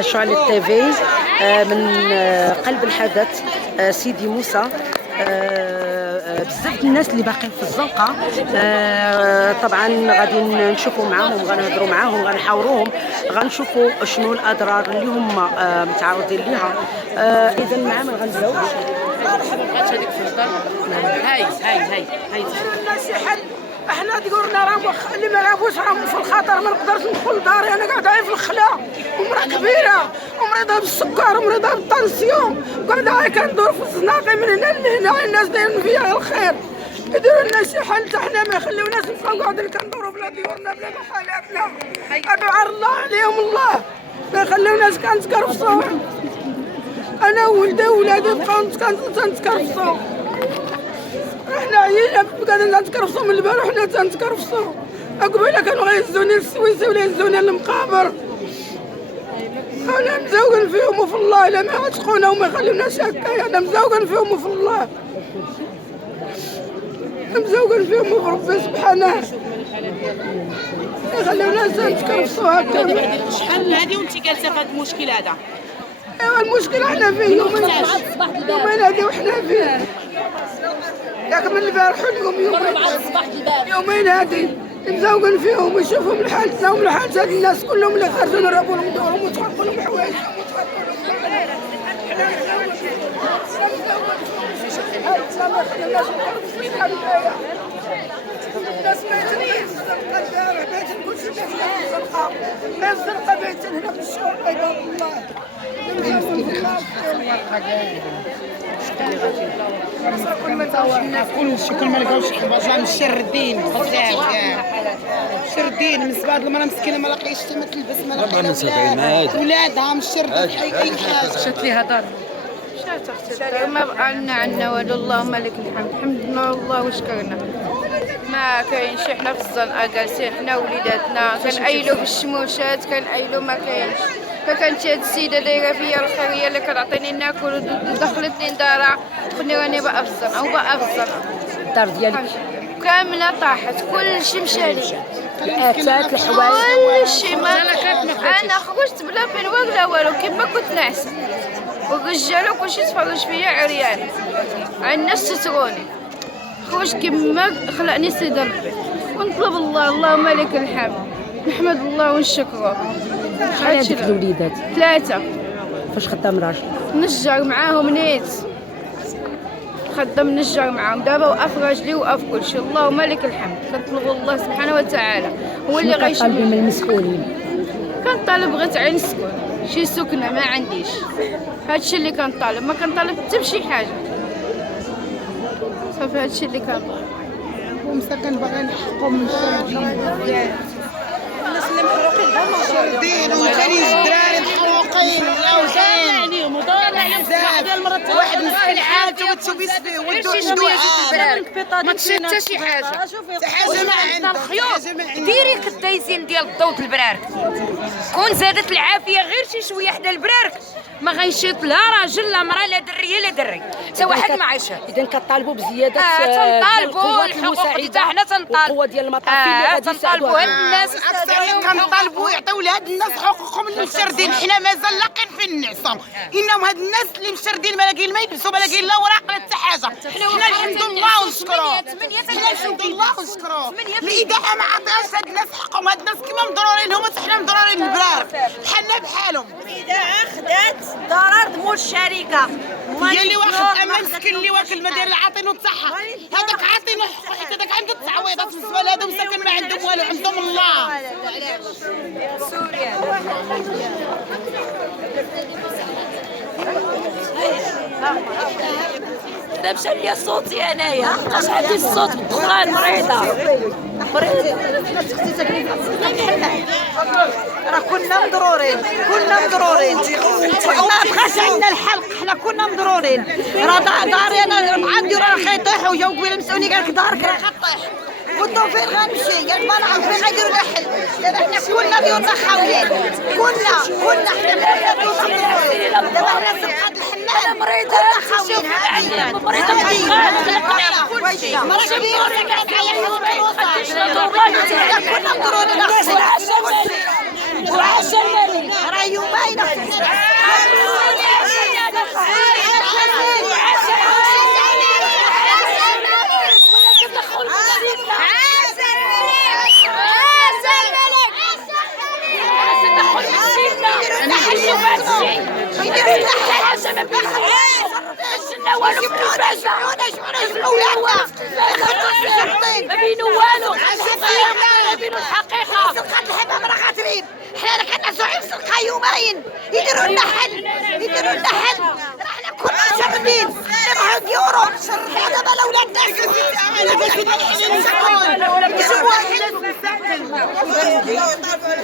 شعلة تيفي من قلب الحدث سيدي موسى. بزاف الناس اللي باقيين في الزنقه، طبعا غادي نشوفوا معاهم، غنهضروا معاهم، غنحاوروهم، غنشوفوا شنو الاضرار اللي هم متعرضين ليها. اذا معاه ما غنبداوش. مرحبا بغات هذيك في الدار. هاي الناس يحل. احنا تقولنا راه اللي ما لعبوش راهم في الخطر، ما نقدرش ندخل لداري. انا قاعده في الخلا ومراه كبيره ومريضه بالسكر ومريضه بالطنسيون، قاعده كندور في الزناقي من هنا لهنا. الناس دايرين فيها الخير، يديروا لنا شي حل حتى حنا ما يخليوناش نبقاو قاعدين كندوروا بلا ديورنا بلا محلاتنا. ادعو الله عليهم الله ما يخليوناش كنتكرفصوا. انا ولدي وولادي بقاو تنتكرفصوا. احنا عيينا قاعدين نتكرفصوا من البارح، حنا تنتكرفصوا. قبيله كانوا غيهزوني للسويسه ولا يهزوني للمقابر. انا مزوقن فيهم وفي الله الا ما يعتقونا وما يخليوناش هكايا. انا مزوقن فيهم وفي الله، مزوقن فيهم وفي ربي سبحانه ما يخليوناش نتكرفصوا هكا. شحال هذه وانت جالسه في هذا المشكل هذا؟ ايوا المشكل حنا فيه يومين هذه وحنا فيه، ياك من البارح واليوم يومين هادي مزوقن فيهم ويشوفهم لحالتنا ومن حالة هاد الناس كلهم اللي خرجوا نرابوا لهم دورهم وتحرقوا لهم حوايجهم الناس ما الزنقة بايتين هنا في الشهر عباد الله. كل ما لقاوش حباجه مشردين بزاف مشردين من بعد المراه مسكينه ما لاقيش ما تلبس ما لاقيش ولادها مشردين اي حاجه. شات ليها دار، شات اختي ما بقى لنا عنا والو. اللهم لك الحمد، حمدنا الله وشكرنا. ما كاينش حنا في الزنقه جالسين حنا وليداتنا كنأيلو بالشموشات، كنأيلو ما كاينش. فكانت هاد السيده دايره فيا الخير، هي اللي كتعطيني ناكل ودخلتني لدارها. خني راني باقا في الزنقه وباقا في الزنقه. الدار ديالك كامله طاحت، كلشي مشى لي، الاتات الحوايج كلشي. انا خرجت بلا بنوار لا والو كيما كنت ناعسه، والرجاله كلشي تفرج فيا عريان، الناس تتروني. خرجت كيما خلقني سيدي ربي ونطلب الله. اللهم لك الحمد، نحمد الله ونشكره. شحال عندك الوليدات؟ 3. فاش خدام راجل؟ نجر معاهم نيت، خدام نجر معاهم. دابا وقف راجلي وقف كلشي. اللهم لك الحمد. كنطلب الله سبحانه وتعالى هو اللي غيشفي. من المسؤولين كنطالب غير تعين سكن، شي سكنه ما عنديش. هادشي اللي كنطالب، ما كنطالب حتى بشي حاجه. صافي هادشي اللي كنطالب. ومساكن باغيين نحققوا من الشردين. الناس اللي محروقين هما الشردين وثاني الدراري محروقين عليهم وضايع بزاف. واحد مسكين حالته وتشوفيش فيه ولدو عنده ما تشي حتى شي حاجه. حاجه ما عندنا الخيوط ديري كدايزين ديال الضوء البرارك، كون زادت العافيه غير شي شويه حدا البرارك ما غيشيط لا راجل لا مراه لا دريه لا دري حتى واحد ما عايشه. اذا كطالبوا بزياده تنطالبوا الحقوق حتى حنا تنطالبوا القوه ديال المطافي اللي غادي تنطالبوا هاد الناس كنطالبوا يعطيو لهاد الناس حقوقهم اللي مشردين. حنا مازال لاقين في النعسه، انهم هاد الناس اللي مشردين ما لاقيين ما يلبسوا ما لاقيين لا وراق لا حتى حاجه. حنا الحمد لله ونشكروه، حنا الحمد لله ونشكروه. الاذاعه ما عطيهاش هاد الناس حقهم. هاد الناس كيما مضرورين هما حنا مضرورين البرار بحالنا بحالهم. الاذاعه خدات ضرر مول الشركه، هي اللي واخد اما مسكين اللي واكل ما داير عاطينو الصحه. هذاك عاطينو حقه حتى داك عنده التعويضات بالنسبه لهادو مساكن ما عندهم والو، عندهم الله. سوريا لا مشى ليا صوتي انايا، مابقاش عندي الصوت بالدخان. مريضه راه كنا مضرورين، وما بقاش عندنا الحلق. حنا كنا مضرورين، راه داري انا مع نديرو راه خيطيحوا. جاو قبيله مسؤولين قال لك دارك راه غطيح. قلت لهم فين غنمشي؟ قال ما نعرف فين غيديروا لنا حل. دابا حنا كلنا ديورنا خاويين، كلنا حنا دابا حنا سقط الحنان مريضه خاويين. هادي مريضه مرة كبيرة كانت على كنا مضرورين. ما بينو والو، ما بينو الحقيقة. سرقات الحبة مرة خاسرين، حنا كنعسو عيب سرقة يومين، يديروا لنا حل، يديروا لنا حل، حنا كلنا شردين، نبغيو ديورو، حنا دابا الأولاد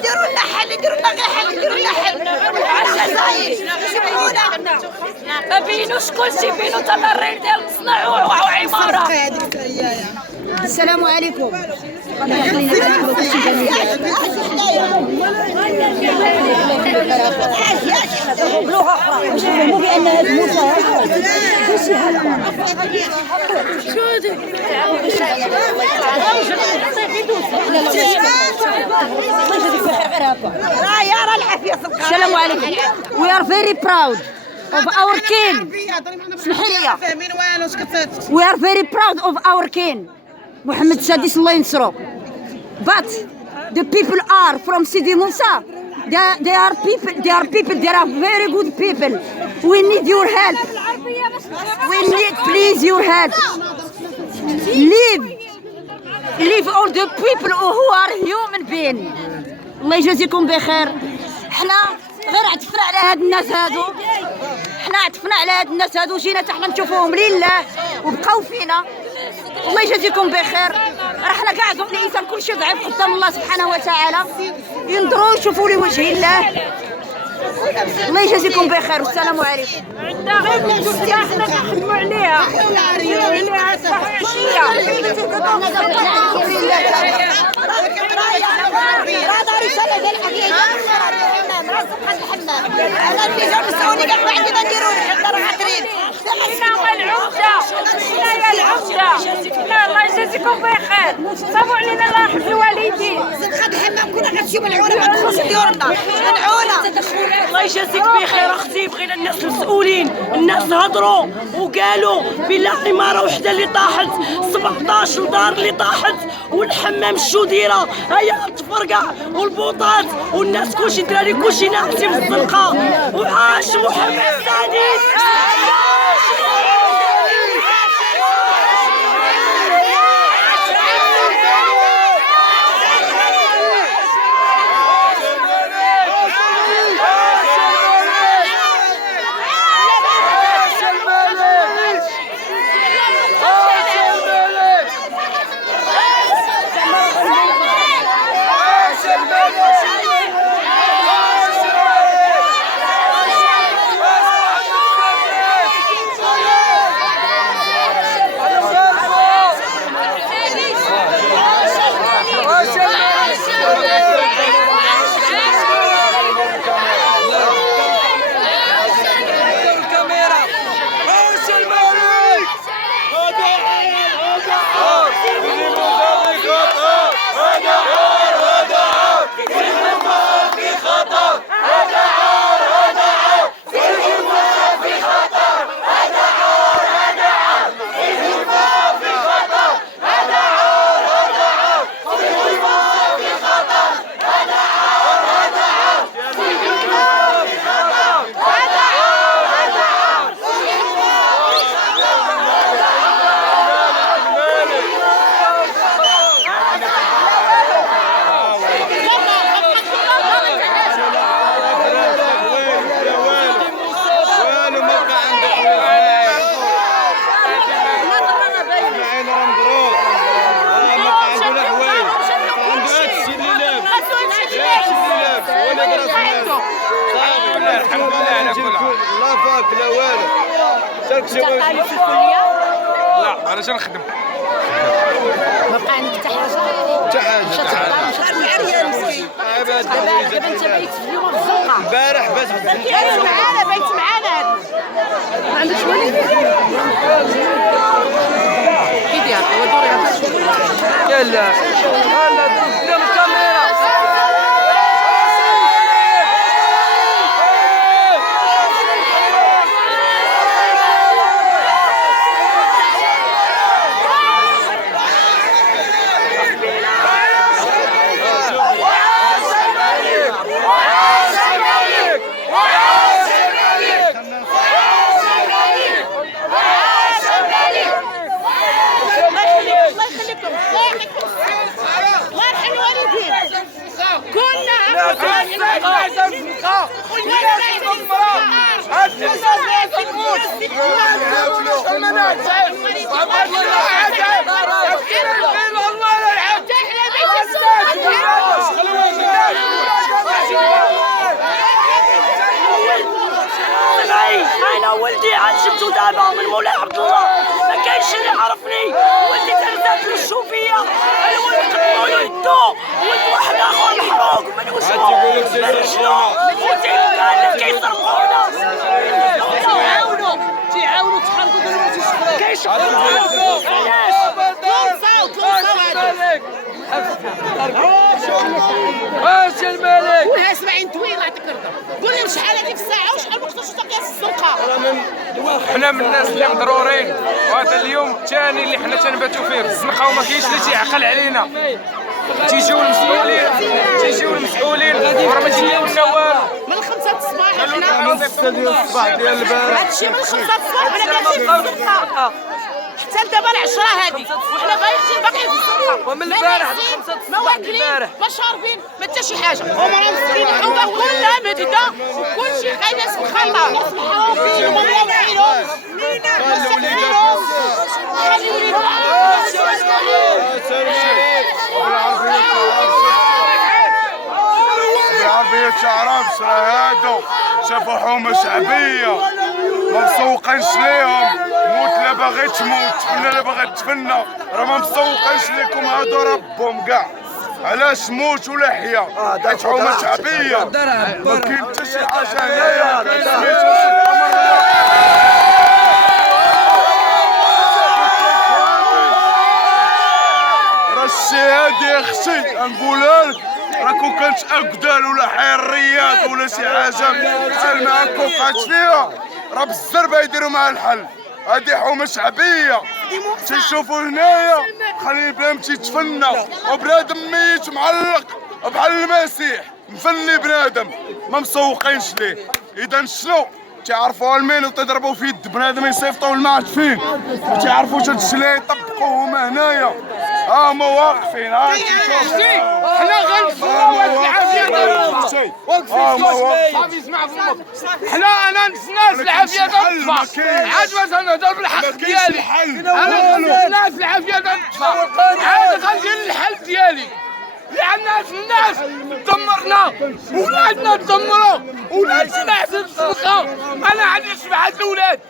يديروا لنا حل، يديروا لنا غير حل، يديروا لنا حل، الجزائر يجيبونا. ما بينوش كلشي، بينو تضرير ديال مصنع وعمارة. السلام عليكم. بلغة أخرى باش نفهموا بأن هذه المساهمة ماشي السلام عليكم. We are very proud of our king. اسمحي لي. We are very proud of our king. محمد السادس الله ينصرو. But the people are from Sidi Moussa. They are very good people. We need your help. We need please your help. Leave all the people who are human being. الله يجازيكم بخير. حنا غير عطفنا على هاد الناس هادو، حنا عطفنا على هاد الناس هادو، جينا حتى حنا نشوفوهم لله وبقاو فينا. الله يجازيكم بخير. راه حنا كاع ذوق الانسان كلشي ضعيف قدام الله سبحانه وتعالى، ينظروا يشوفوا لوجه الله. الله يجازيكم بخير والسلام عليكم. عندنا غير موجود حنا كنخدموا عليها، صباح الله يجازيكم بخير. صابوا علينا الله يرحم الوالدين. خد الحمام كنا غنمشيو بالعونه ما ندخلوش ديورنا، منعونه. الله يجازيك بخير اختي. بغينا الناس المسؤولين، الناس هضروا وقالوا بلا عماره وحده اللي طاحت، 17 دار اللي طاحت، والحمام الشوديره هيا تفرقع والبوطات والناس كلشي الدراري كلشي ناقصين في الزنقه. وعاش محمد السادس. الحمد لله على كل حال. لا فاك لا والو. انت طالب في الكليه؟ لا انا نخدم. ما بقى عندك حتى حاجه؟ حتى حاجه. مش العريان مسكين. دابا انت بقيت اليوم في الزنقه. امبارح بس بيت معانا ما عندكش والد؟ كي داير؟ هو دوري هذا شويه. يلا قدام الكاميرا. Wow! انا ولدي عاد شفتو دابا من مولاي عبد الله، ما كاينش اللي عرفني. ولدي تردات له الشوفيه، الولد قطعوا له يدو، ولد واحد اخر محروق من وجهه من رجلو، وتيقال كيسرقونا. تيعاونوا تحركوا قالوا تيشكروا كيشكروا واش الملك قولها 70 طويله عطيك رضا. قول لهم شحال هذيك الساعه وشحال ما خصوش تقياس الزنقه. حنا من الناس اللي مضرورين، وهذا اليوم الثاني اللي حنا تنباتوا فيه في الزنقه وما كاينش اللي تيعقل علينا. تيجيو المسؤولين وراه ما تيديروا لنا والو. من 5 الصباح من 6 ديال الصباح ديال البارح. هادشي من 5 الصباح وحنا جالسين في الزنقه حتى دابا ال10 هذه وحنا باقيين في الزنقه. ومن البارح ما واكلين ما شاربين ما حتى شي حاجه. ومرا مسكين الحوضه كلها مديده وكلشي غايبه في الخلطه. ناس محروقين وما مروحينهمش. خليو بالعربية تعرفش راه هادو شافوا حومة شعبية ما مسوقينش ليهم. موت لا باغي تموت، تفنى لا باغي تفنى، راه ما مسوقينش ليكم هادو ربهم كاع. علاش موت ولا حيا؟ حيت حومة شعبية ما كاين حتى شي حاجة هنايا. الشي هادي يا اختي نقولها لك، راه كون كانت اكدال ولا حي الرياض ولا شي حاجه بحال ما وقعت فيها راه بالزربه يديروا معها الحل. هادي حومه شعبيه تيشوفوا هنايا خلي بنادم تيتفنى وبنادم ميت معلق بحال المسيح مفني بنادم ما مسوقينش ليه. اذا شنو تيعرفوا المين وتضربوا في يد بنادم يصيفطوا الماعت فيه، ما تيعرفوش هادشي اللي يطبقوه هما هنايا. هما واقفين حنا غنفروا هاد العافيه ديالهم. صافي اسمع فمك، حنا انا ناس العافيه تطفى. عاد باش نهضر بالحق ديالي، انا ناس العافيه تطفى. عاد غندير الحل ديالي لان الناس دمرنا ولادنا تدمروا ولادنا حسن الصدقه. انا عندي 7 الاولاد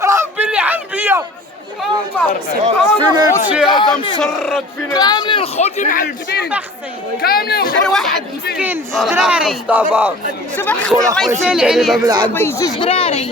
ربي اللي عن بيا. فين هادشي هذا مشرد؟ فين كاملين خوتي معذبين، كاملين خوتي. واحد مسكين دراري سبق الله يسهل عليه. 2 دراري